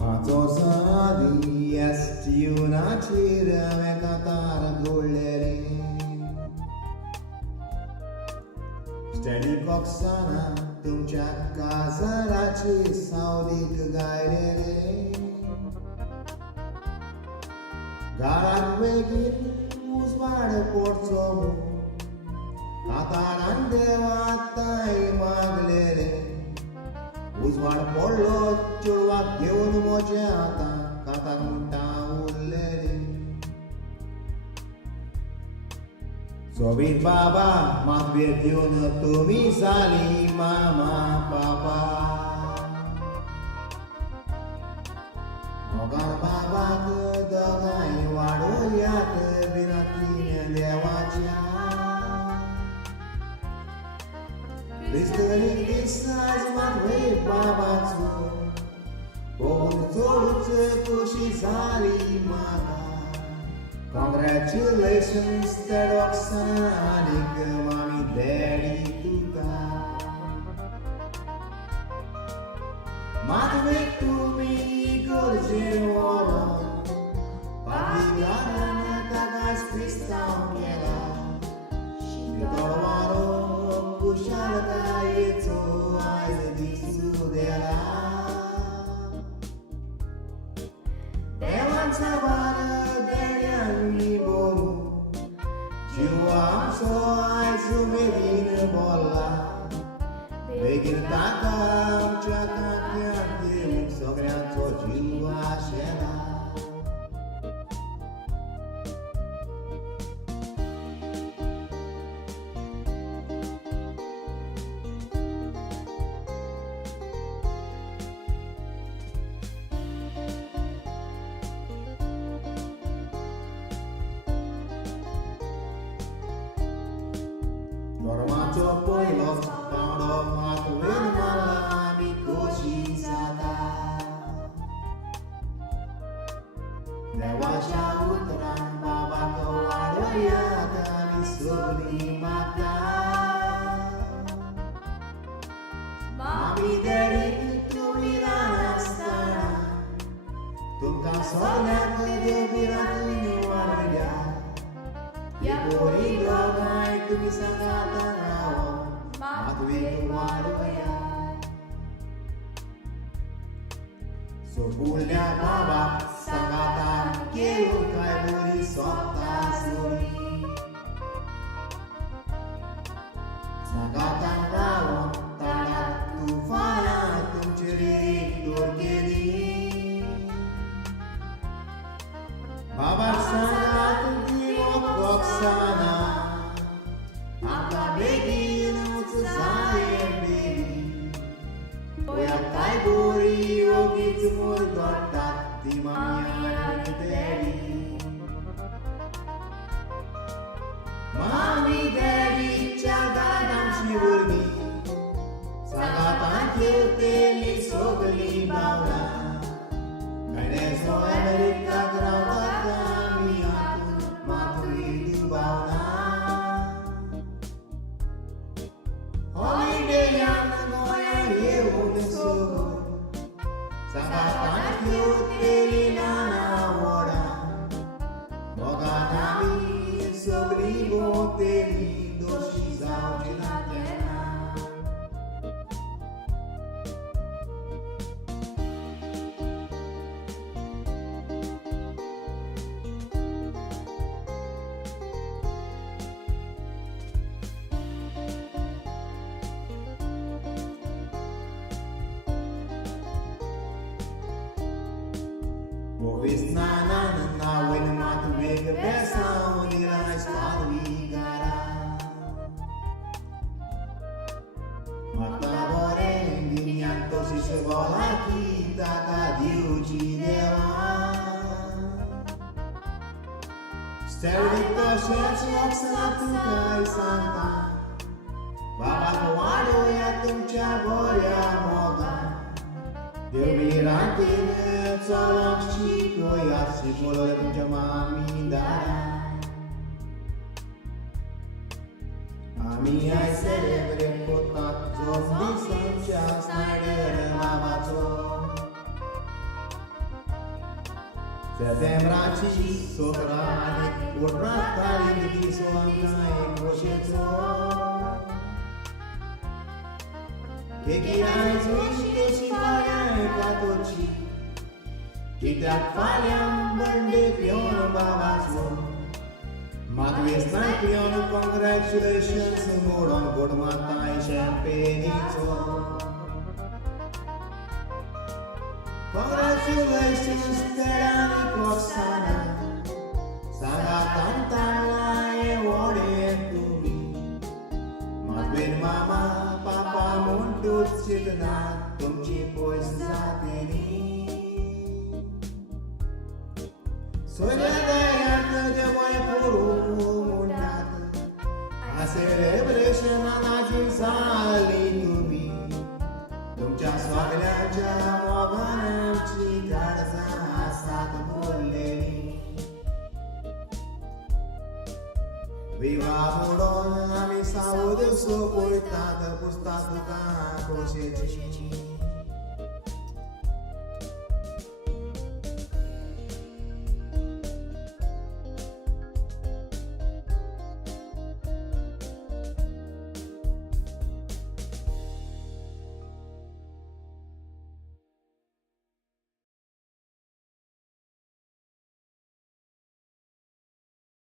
म्हाजो सादी एसट्युनाचेर हांवें कांतार घोळलेले स्टडी बॉक्साना तुमच्या काजाराचे सावलीक गायलेले घराक बेगीन उजवाड पडचो कांतारान देवाताय मागलेले उजवाड पडलो चेडवाक घेवन म्हजे आतां कांतार म्हणटा उरलेले सोबीत बाबा मातवेर दिवन तुमी जाली मामा पापा मोगान बाबाक दोगांय वाडोयात बिनातीन देवाच्या क्रिस्तनी दिसाज मातवे बाबाचो पळोवन चडूच खोशी जाली म्हाका Congratulations, that Oksana, mommy, daddy, tuka. Matvei to me, gorje oro. Papi garana tagas cristão kela. Shitorwaro, kushalata yeto, aiz disu dela. Dewan sabara. Jiwa soai sumedin bola Begin takam cakapnya tim sogriato jiwa shela Formato poi lo sparo mato in malami così sada Dewa syautan baba kawadoya kami suli mata Mami dari tumi lanastana Tumka solat kedebiratuni warga Yagori dogai tu bisa kata rawa Matui waroya Sobulya baba sangatan Keu kai buri sota suri Sangatan rawa Tanat tufana tum cerik dorkedi Baba sangatan Oksana Aka begin utsaye baby Oya kai bori ogi tumur gotat di mami daddy Mami daddy jaga dan shiwurgi Sagatan kirteli sogli baula Kaine so Amerika grawat kami Holiday yang ngoya yew nesogo Sangatan kyuteli nana wada Moga nami sobri boteli doshi zao jinatena Pois na when matu bega besa onila espada vigara Mata boreng dinyanto si sekolah kita kadiu cidewa Sterito siap satu kai santa Baba kawado ya tumcha borya moga Devi ratine tolong chico ya si mulai mami dara Ami ai celebre potat zos di sancha snyder mamato Setembराची सोकरा आनी उठरात तारीख दिसो आमकां एक वशेचो केकी आयज विशेची फाल्यां कातोची कित्याक फाल्यां बर्थडेक येवन बाबाचो मातवेस्तान पिवन कॉंग्रॅच्युलेशन्स मोडोन गोड माताय शॅम्पेनीचो Congratulations, Terani Roxana. Saga tantala e ode to me. Matwen mama, papa montut chitna, tumchi pois zateni. Soya dayat de boy puru munat. A celebration anajin sali to me. तुमच्या स्वागताच्या मोगाची काळजा साथ बोललेली विवाह मोडून आम्ही सावध सोपयतात पुस्तकां खोशेची